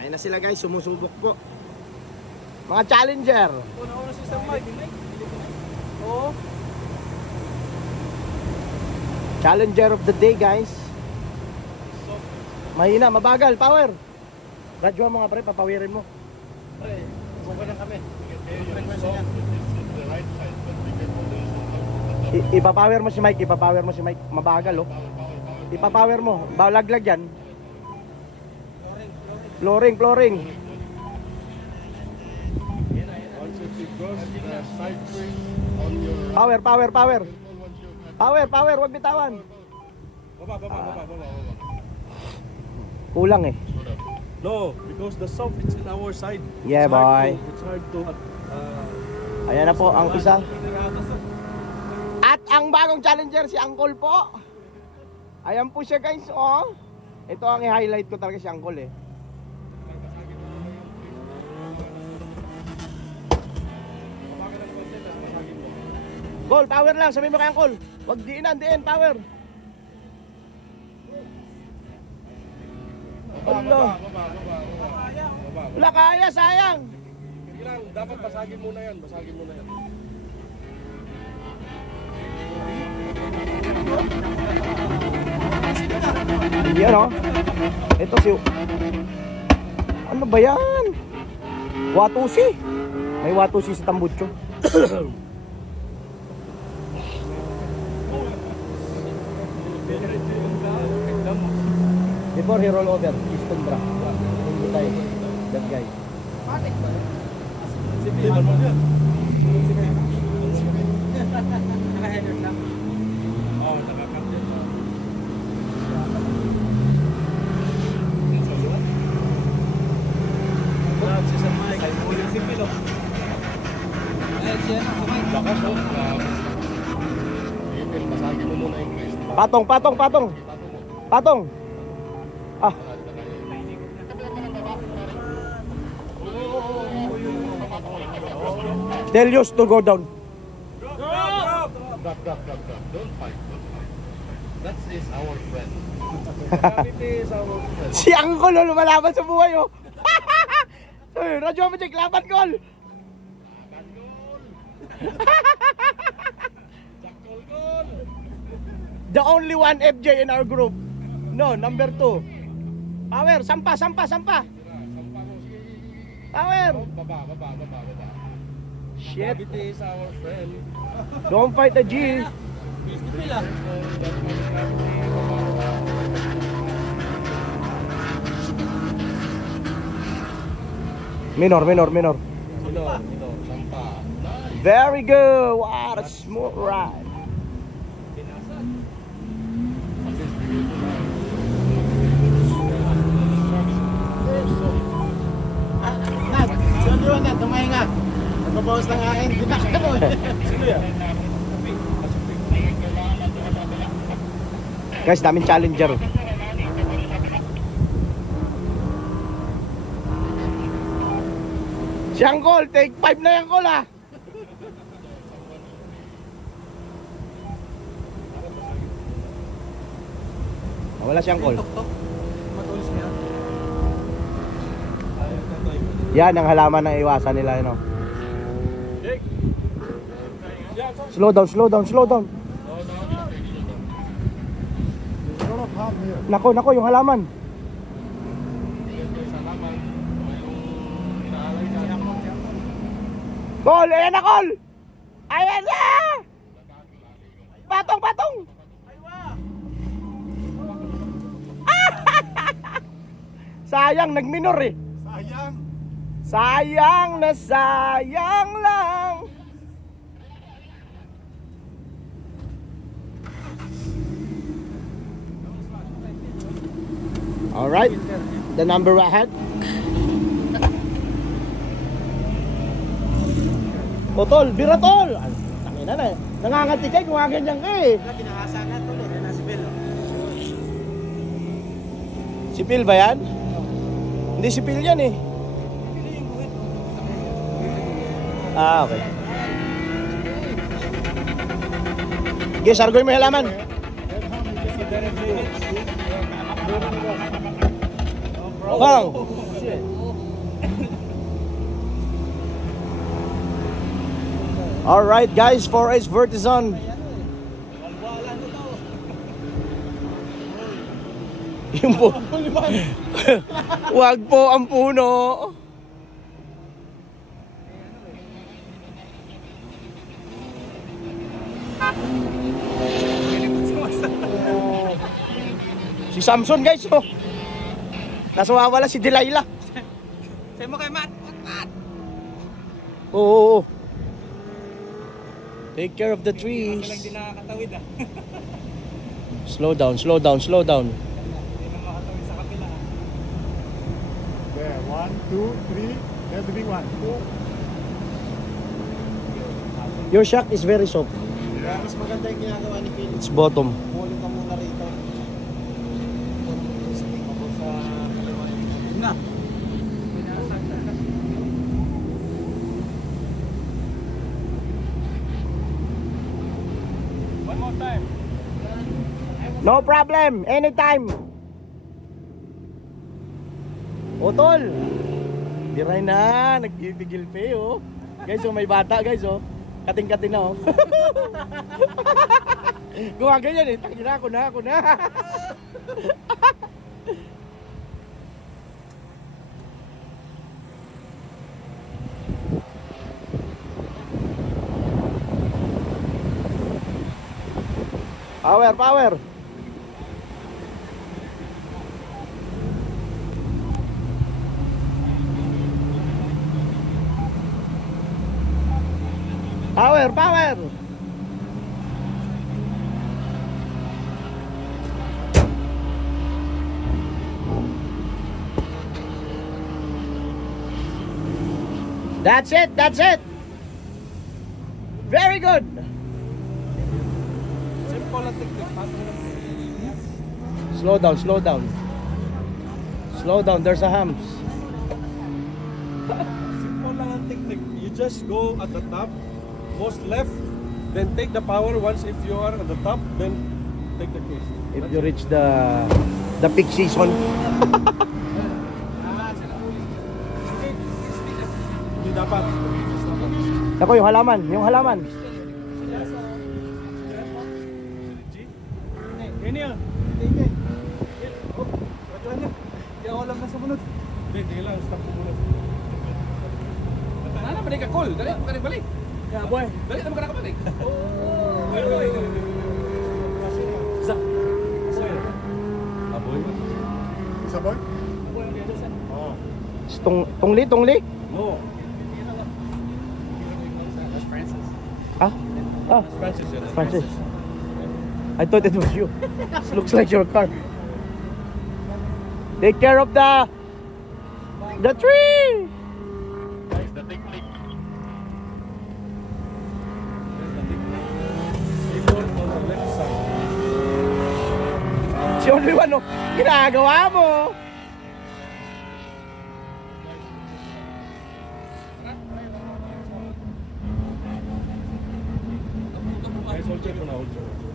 Ayun na sila guys, sumusubok po. Mga challenger. Una-una si Sir Mike. Oo. Challenger of the day guys. Mahina, mabagal, power. Radyo mo nga pre, papawirin mo. Pre, buka lang kami. Ipapower mo si Mike, ipapower mo si Mike. Mabagal oh. Ipapower mo, balaglag yan. Flooring. Power, wag bitawan. Baba. Kulang eh. No, because the soft is in our side. Yeah, boy. It's hard to Ayan na po ang isa. At ang bagong challenger si Angkol po. Ayan po siya guys, oh. Ito ang i-highlight ko talaga si Angkol eh. Gol, power lang, sabihin mo kay Angkol. Wag diin, power. baba. Wala kaya, sayang. Kailangan, dapat basagin muna yan. Hindi ano? Ito si... Ano ba yan? Watusi. May watusi sa tambutso. Before he roll over, piston bra. Hindi tayo. That guy. Matik ba? Sipil mo yan. Naka-header lang. Oo, naka-cut din. Si Sir Mike. Sipil oh. Ayan siya na. Lakas oh. Masagin mo muna yung guys. Patong. Ah. Tell yours to go down. Drop. Don't fight. That is our friend. Si Angkol oh, lumalaban sa buhay oh. Radyo mo check, laban Kol. The only one FJ in our group. No, number 2. Power, sampa. Power. Baba. Shit. It is our friend. Don't fight the G. Minor. Sampa. Very good. What a smooth ride. Sino yan? Tumahinga. Nagpapawas ng akin. Dinakano. Sino yan? Guys, daming challenger. Si Angkol, take 5 na yung Angkol ah. Wala si Angkol. Yan ang halaman na iwasan nila, no? Slow down. Nako, yung halaman. Kol, ayan na Kol! Ayan na! Patong! Sayang, nagminor eh. Sayang lang. Alright, the number ahead. Tol, bira tol. Tangina na. Nangangatikay kung ganyan ka eh. Kinahasa na tol eh. Si Bill. Si Phil ba yan? Hindi si Phil yan eh. Ah, okay. Okay, sargoy mo yung halaman. Bang! siya eh. Alright guys, 4S Vertizon. Walwala na to. Yung po. Wag po ang puno. Si Samson guys, oh. Nasawawala si Delilah. Sabi mo kay Matt. Oo. Take care of the Ako lang trees. din nakakatawid ah. Slow down, slow down, slow down. Hindi na makatawid sa kapila. There, 1, 2, 3. There's the big one. Your shock is very soft. Yeah. Mas maganda yung ginagawa ni Phil. It's bottom. Pulling ka muna rito. Sa kaliwa yun. Na. One more time. No problem, anytime. Utol. Diray na, nagpipigil pa eh, oh. Guys, oh, may bata guys, oh. Kating-kating na, oh. Gawa ganyan eh, tangina, ako na. Power, power. Power, power. That's it, that's it. Very good. Simple ang technique. Pasok lang. Slow down, slow down. Slow down, there's a humps. Simple lang ang technique. You just go at the top, most left, then take the power. Once if you are at the top, then take the cruise. If you reach the peak season. Hindi dapat. Ako yung halaman, yung halaman. Ini ah. Hindi. Oh, radyoan niya. Hindi ako alam na sumunod. Hindi lang. Stop ko muna. Nana, balik ka call. Dali, balik. Ya, boy. Dali, naman ka nakabalik. Isa. Aboy. Isa boy? Oh. Tungli. No. Ah, Francis yun. Francis. I thought it was you. It looks like your car. Take care of the tree. Guys, the technique. There's the technique. People on the left side. Si only one, oh. Ginagawa mo. Guys, hold your phone, hold your phone.